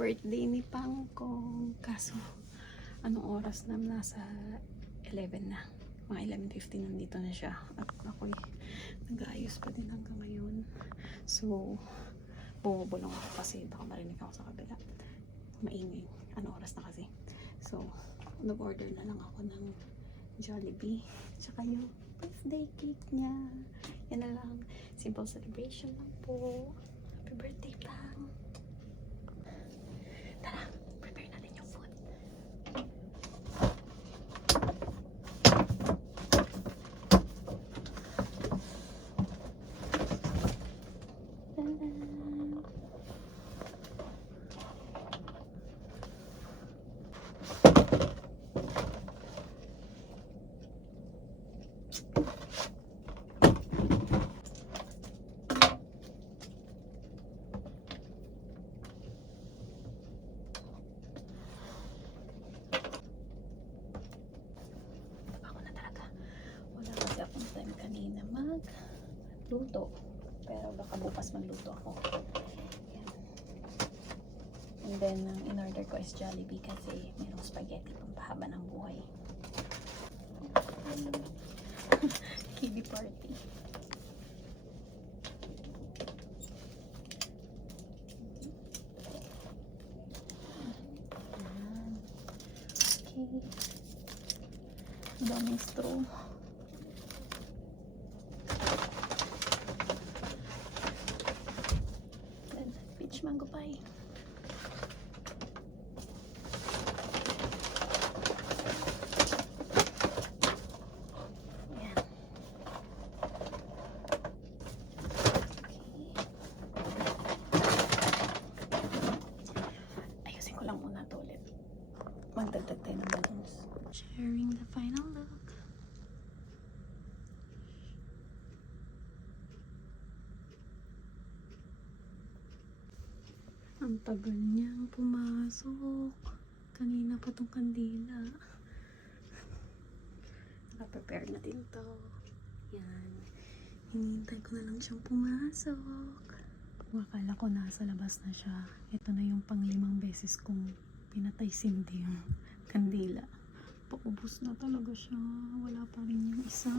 birthday ni Pangkong. Kaso, anong oras na? Nasa 11 na. Mga 11:15 nandito na siya. At ako'y nag-aayos pa din hanggang ngayon. So, bumubulong ako kasi baka marinig ako sa kabila. Maingay. Anong oras na kasi? So, nag-order na lang ako ng Jollibee. Tsaka yung birthday cake niya. Yan na lang. Simple celebration lang po. Happy birthday, Pang! Tara, prepare natin yung food. Akong time kanina magluto, pero baka bukas magluto ako. Yan. And then ang in-order ko is Jollibee kasi mayroong spaghetti pang pahaba ng buhay. Kibi party. Okay, daming straw. Mango pie. Ayan. Okay. Ayusin ko lang muna ito ulit. Magdagdag tayo ng balloons. Sharing the final look. Ang tagal niyang pumasok. Kanina pa tong kandila. Naka-prepare na din to. Yan. Hinihintay ko na lang siyang pumasok. Akala ko nasa labas na siya. Ito na yung pang-5 beses kong pinatay sindi yung kandila. Paubos na talaga siya. Wala pa rin yung isa.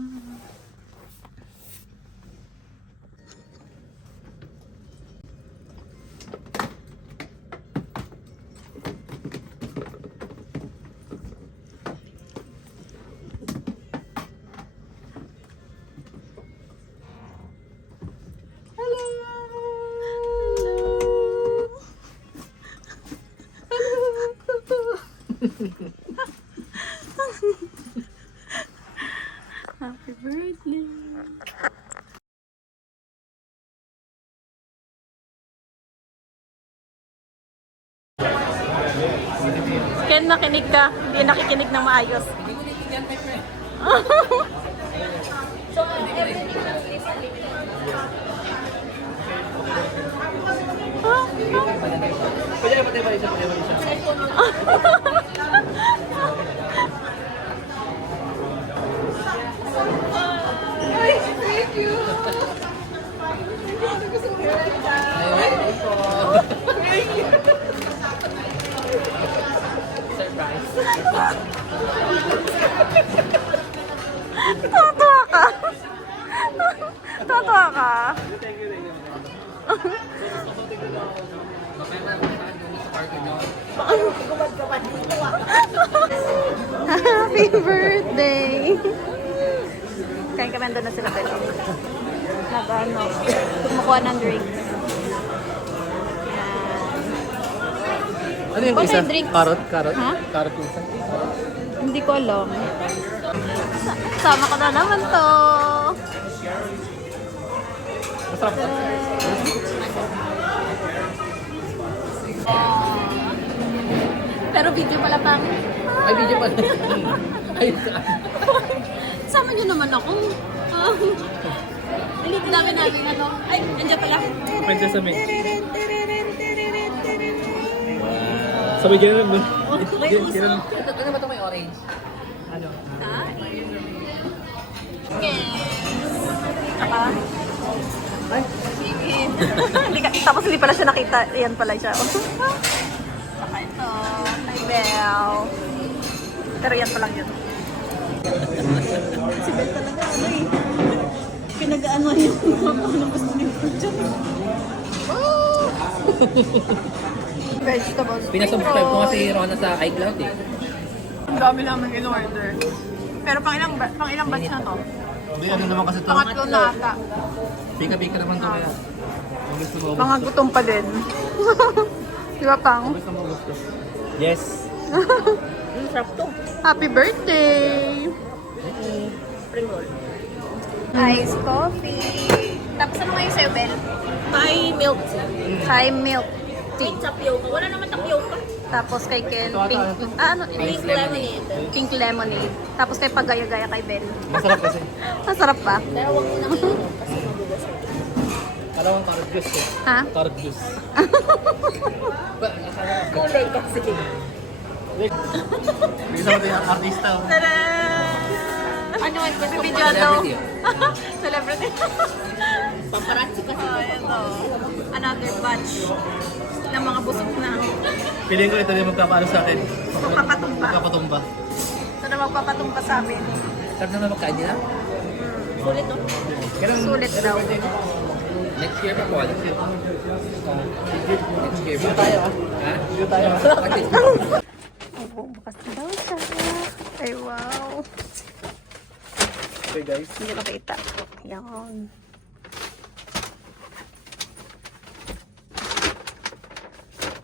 Happy birthday! Ken, nakinig ka. Hindi nakikinig ng maayos. So, everything na thank you. Surprise. Tatawa ka. Tatawa ka. Happy birthday! Kaya kami doon na sila pwede. Nag-ano, kumukuha ng drinks. Yan. Ano yung isa? Drinks? Carrot? Ha? Carrot yung isa? Hindi ko alam. Sama ko na naman to. Masarap ba? Pero video pala pang. Ay, video pa. Ayun ka. Sama nyo naman ako. Ang dami namin ano. Ay, nandiyan pala. Pancha sa may. Sabay gano'n mo. Gano'n. Ano ba ito may orange? Ano? Ha? Yes. Saka? Ay. Chicken. Tapos hindi pala siya nakita. Ayan pala siya. Saka ito, kay Belle. Pero yan pa lang yun. Si Belle talaga, ano eh. Pinag-ano yung ano gusto niyo po dyan. Vegetables. Pinasubscribe ko kasi Rona sa iCloud eh. Ang dami namin in-order. Pero pang ilang batch na to? Hindi, ano naman kasi ito. Pangatlo na ata. Pika-pika naman to kaya. Kung gusto mo, Mga gutom pa din. Di ba, Pang? kung gusto mo, gusto. Yes. Sarap to. Happy birthday! Spring roll. Ice coffee. Tapos ano ngayon sa'yo, Bel? Thai milk. Thai milk May tea. tapioca. Wala naman tapioca. Tapos kay Ken, Ito ata, pink, ito. ano, Pink lemonade. pink lemonade. Tapos kay pagaya-gaya kay Ben. Masarap kasi. Masarap ba? Pero huwag mo nang inom kasi mabugas. Kalawang carrot juice eh. Ha? Carrot juice. Kulay kasi. Bisa mo yung artista. Tada! Ano yun? Kasi video daw. Celebrity. Celebrity. Paparazzi kasi. Oh, yan o. Another batch ng mga busog na. Piling ko ito yung magpapaano sa akin. Magpapatumba. Magpapatumba. Ito na magpapatumba sa amin. Sarap naman magkain nila. Sulit to. Sulit daw. Next year pa po. Next year. Next year pa. Tayo ah. Ha? Tayo ah. Oo, bukas na daw siya. Ay, wow. Okay guys. Hindi nakita. Yan.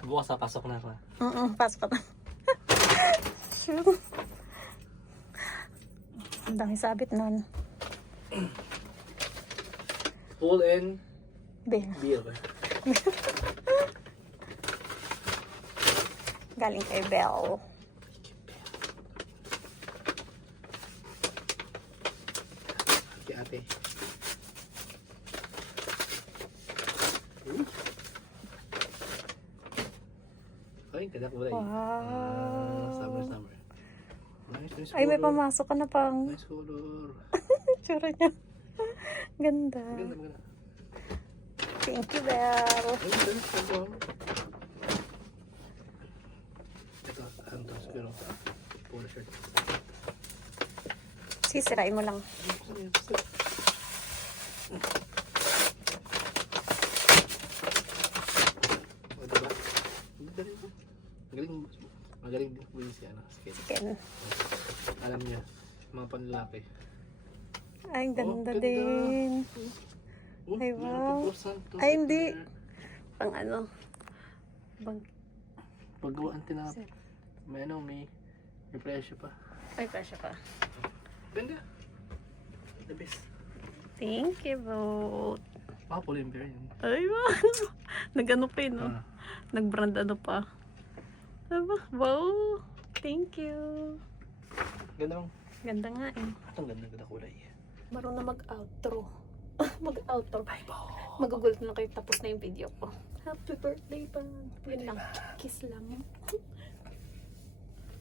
Bukas pasok na ako. Pasok ka na. Sure. Ang dami sabit nun. Full in Bell. beer. Galing kay Bell. Kay ate. Ay, kada kulay. Wow. Summer. Nice Ay, may color. pamasok ka na pang. Nice color. Tsura niya. Ganda. Ganda. Thank you, Bell. Ay, ito. Ito, ano to, siguro. Polo shirt. Sisirain mo lang. O, diba? Ganda rin to. Magaling din po si ano, si Ken. Ken. Alam niya, mga panlalaki. Ay, ganda ganda. din. Oh, Ay, wow. 90% to. Ay, hindi. Pang ano. Bang. Paggawaan tinapay. May ano, may presyo pa. Ay, kasya pa. Ganda. The best. Thank you, Bot. Purple and bear yun. Ay, wow. Nag-ano pa yun, no? Ah. Nag-brand ano pa. Diba? Wow. Thank you. Ganda bang? Ganda nga eh. Itong ganda kulay. Marunong mag-outro. Mag-outro. Magugulot na kayo tapos na yung video ko. Happy birthday pa. Yun lang. Kiss lang.